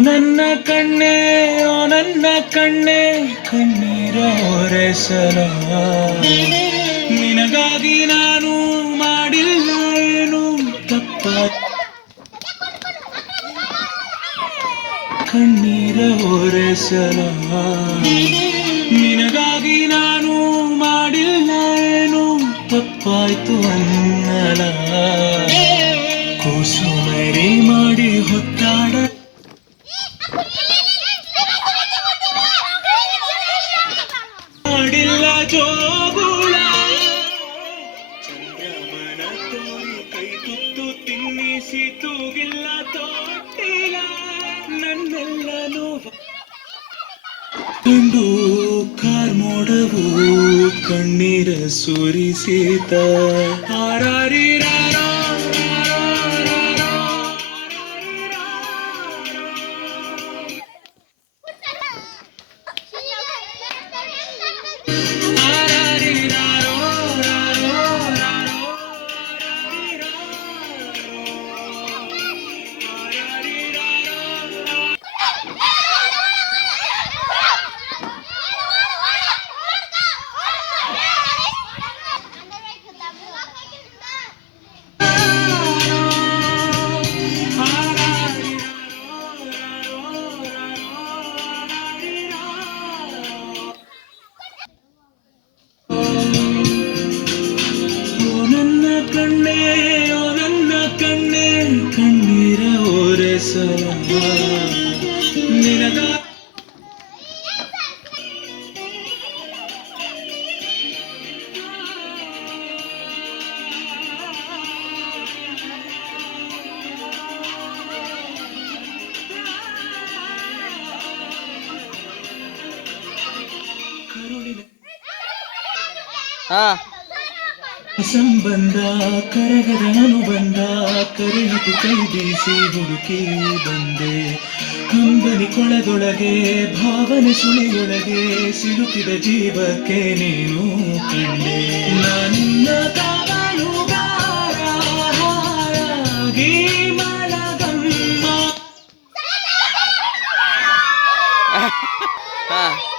ನನ್ನ ಕಣ್ಣೆ, ಓ ನನ್ನ ಕಣ್ಣೆ, ಕಣ್ಣೀರ ಒರೆಸಲ. ನಿನಗಾಗಿ ನಾನು ಮಾಡಿಲ್ಲ ಏನು ತಪ್ಪ? ಕಣ್ಣೀರ ನಿನಗಾಗಿ ನಾನು ಮಾಡಿಲ್ಲ ಏನು ತಪ್ಪಾಯ್ತು ಅನ್ನಲ. ಕೂಸು ಮರಿ ತಿನ್ನಿಸಿ ತೂಗಿಲ್ಲ ತೊಟ್ಟಿಲ್ಲ ನನ್ನೆಲ್ಲ ನೋವು ಕಂಡು ಕಾರ್ಮೋಡವು ಕಣ್ಣೀರ ಸುರಿಸಿತ ಹಾರಾರಿರಾರೋ, ಹಾರಾರಿರಾರೋ, ಸಂಬಂಧ ಕರಗದ ಅನುಬಂಧ ಕರೆಯಿತು ಕೈಬೀಸಿ ಹುಡುಕಿ ಬಂದೆ. ಕಂಬನಿ ಕೊಳದೊಳಗೆ ಭಾವನೆ ಸುಳಿಯೊಳಗೆ ಸಿಲುಕಿದ ಜೀವಕ್ಕೆ ನೀನು ಕಂಡೆ. ನನ್ನ ಕಾವಲುಗಾರಾಗಿ